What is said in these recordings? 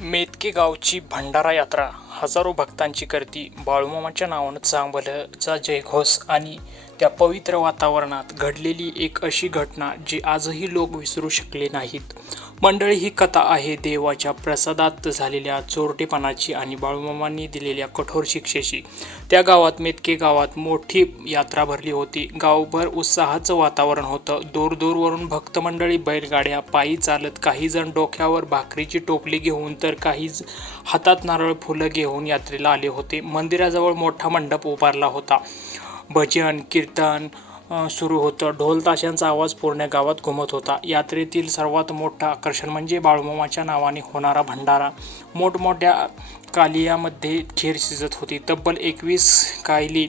मेतके गावची भंडारा यात्रा हजारो भक्तांची करती बाळूमामाच्या नावानं चांगभलचा जयघोष आणि त्या पवित्र वातावरणात घडलेली एक अशी घटना जी आजही लोक विसरू शकले नाहीत. मंडळी, ही कथा आहे देवाच्या प्रसादात झालेल्या चोरटेपणाची आणि बाळूमामांनी दिलेल्या कठोर शिक्षेची. त्या गावात, मेतके गावात मोठी यात्रा भरली होती. गावभर उत्साहाचं वातावरण होतं. दूरदूरवरून भक्त मंडळी बैलगाड्या, पायी चालत, काही जण डोक्यावर भाकरीची टोपली घेऊन तर काही हातात नारळ फुलं घेऊन यात्रेला आले होते. मंदिराजवळ मोठा मंडप उभारला होता. भजन कीर्तन सुरू होतं. ढोल ताशांचा आवाज पूर्ण गावात घुमत होता. यात्रेतील सर्वात मोठं आकर्षण म्हणजे बाळूमामाच्या नावाने होणारा भंडारा. मोठमोठ्या कालियामध्ये खीर शिजत होती. तब्बल 21 कायली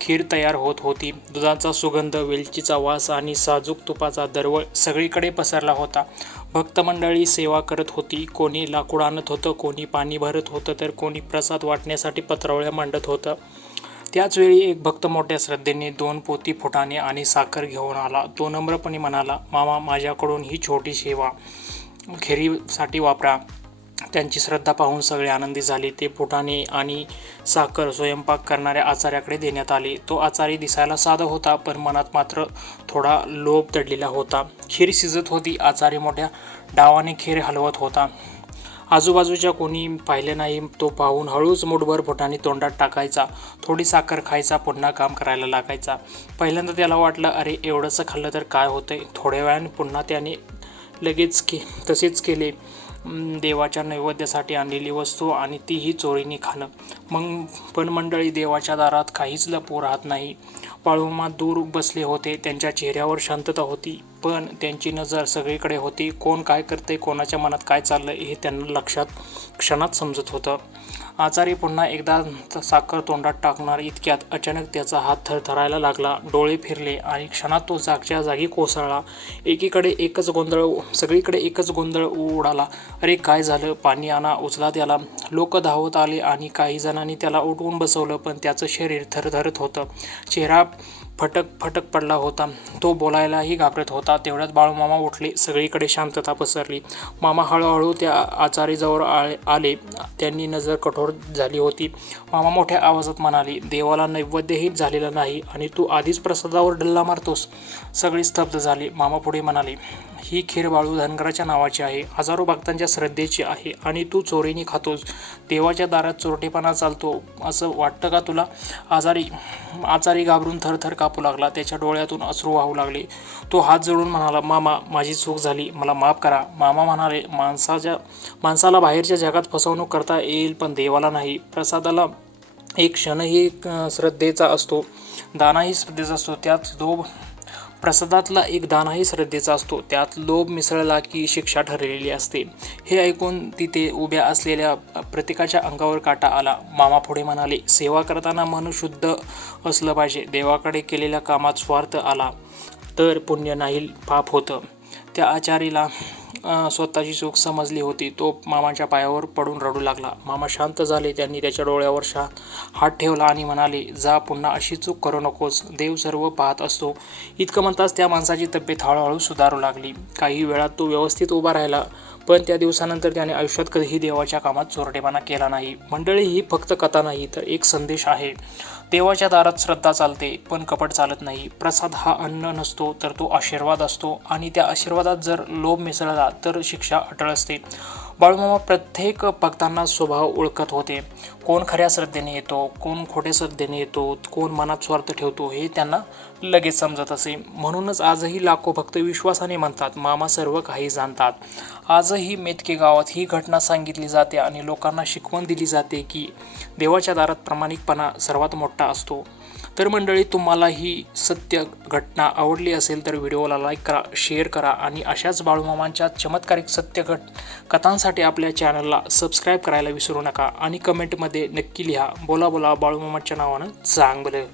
खीर तयार होत होती. दुधाचा सुगंध, वेलचीचा वास आणि साजूक तुपाचा दरवळ सगळीकडे पसरला होता. भक्त मंडळी सेवा करत होती. कोणी लाकूड आणत होतं, कोणी पाणी भरत होतं, तर कोणी प्रसाद वाटण्यासाठी पत्रावळ्या मांडत होतं. त्याच वेळी एक भक्त मोठ्या श्रद्धेने 2 पोती फुटाणे आणि साखर घेऊन आला. तो नम्रपणे म्हणाला, मामा, माझ्याकडून ही छोटी सेवा खिरीसाठी वापरा. त्यांची श्रद्धा पाहून सगळे आनंदी झाले. ते फुटाणे आणि साखर स्वयंपाक करणाऱ्या आचार्याकडे देण्यात आले. तो आचारी दिसायला साधा होता, पण मनात मात्र थोडा लोभ दडलेला होता. खीर शिजत होती. आचारी मोठ्या डावाने खीर हलवत होता. आजूबाजूच्या कोणी पाहिलं नाही. तो पाहून हळूच मुठभर फुटाणे तोंडात टाकायचा, थोडी साखर खायचा, पुन्हा काम करायला लागायचा. पहिल्यांदा त्याला वाटलं, अरे एवढंसं खाल्लं तर काय होतंय. थोड्या वेळाने पुन्हा त्याने लगेच तसेच केले. देवाच्या नैवेद्यासाठी आणलेली वस्तू आणि तीही चोरीने खाणं. पण मंडळी, देवाच्या दारात काहीच लपू राहत नाही. बाळूमामा दूर बसले होते. त्यांच्या चेहऱ्यावर शांतता होती, पण त्यांची नजर सगळीकडे होती. कोण काय करतंय, कोणाच्या मनात काय चाललंय हे त्यांना क्षणात समजत होतं. आचारी पुन्हा एकदा साखर तोंडात टाकणार इतक्यात अचानक त्याचा हात थरथरायला लागला. डोळे फिरले आणि क्षणात तो जागच्या जागी कोसळला. सगळीकडे एकच गोंधळ उडाला. अरे काय झालं? पाणी आणा, उचला त्याला. लोक धावत आले आणि काही जणांनी त्याला उठवून बसवलं, पण त्याचं शरीर थरथरत होतं. चेहरा फटक पडला होता. तो बोलायलाही घाबरत होता. तेवढ्यात बाळूमामा उठले. सगळीकडे शांतता पसरली. मामा हळूहळू त्या आचारीजवळ आले. त्यांनी नजर कठोर झाली होती. मामा मोठ्या आवाजात म्हणाले, देवाला नैवेद्यही झालेला नाही आणि तू आधीच प्रसादावर डल्ला मारतोस. सगळे स्तब्ध झाले. मामा पुढे म्हणाले, ही खीर बाळू धनगराच्या नावाची आहे, हजारो भक्तांच्या श्रद्धेची आहे आणि तू चोरीने खातोस. देवाच्या दारात चोरटेपणा चालतो असं वाटतं का तुला? आचारी घाबरून थरथर कापू लागला. त्याच्या डोळ्यातून अश्रू वाहू लागले. तो हात जोडून म्हणाला, मामा, माझी चूक झाली, मला माफ करा. मामा म्हणाले, माणसाला बाहेरच्या जगात फसवणूक करता येईल, पण देवाला नाही. प्रसादाला एक क्षणही श्रद्धेचा असतो, दानाही श्रद्धेचा असतो. प्रसादातला एक दानाही श्रद्धेचा असतो. त्यात लोभ मिसळला की शिक्षा ठरलेली असते. हे ऐकून तिथे उभ्या असलेल्या प्रत्येकाच्या अंगावर काटा आला. मामा पुढे म्हणाले, सेवा करताना मन शुद्ध असलं पाहिजे. देवाकडे केलेल्या कामात स्वार्थ आला तर पुण्य नाही, पाप होतं. त्या आचारीला स्वतःची चूक समजली होती. तो मामाच्या पायावर पडून रडू लागला. मामा शांत झाले. त्यांनी त्याच्या डोळ्यावर हात ठेवला आणि म्हणाले, जा, पुन्हा अशी चूक करू नकोस. देव सर्व पाहत असतो. इतकं म्हणताच त्या माणसाची तब्येत हळूहळू सुधारू लागली. काही वेळात तो व्यवस्थित उभा राहिला, पण त्या दिवसानंतर त्याने आयुष्यात कधीही देवाच्या कामात चोरटेपणा केला नाही. मंडळी, ही फक्त कथा नाही, तर एक संदेश आहे. देवाच्या दारात श्रद्धा चालते, पण कपट चालत नाही. प्रसाद हा अन्न नसतो, तर तो आशीर्वाद असतो आणि त्या आशीर्वादात जर लोभ मिसळला तर शिक्षा अटळ असते. बाळूमामा प्रत्येक भक्तांना स्वभाव ओळखत होते. कोण खऱ्या श्रद्धेने येतो, कोण खोट्या श्रद्धेने येतो, कोण मनात स्वार्थ ठेवतो, हे त्यांना लगेच समजत असे. म्हणूनच आजही लाखो भक्त विश्वासाने म्हणतात, मामा सर्व काही जाणतात. आजही मेतके गावात ही घटना सांगितली जाते आणि लोकांना शिकवण दिली जाते की देवाच्या दारात प्रामाणिकपणा सर्वात मोठा असतो. तर मंडळी, तुम्हाला ही सत्य घटना आवडली असेल तर व्हिडिओला लाईक करा, शेअर करा आणि अशाच बाळूमामांच्या चमत्कारिक कथांसाठी आपल्या चॅनलला सबस्क्राईब करायला विसरू नका आणि कमेंटमध्ये नक्की लिहा, बोला बोला बाळूमामाच्या नावानं चांगलं.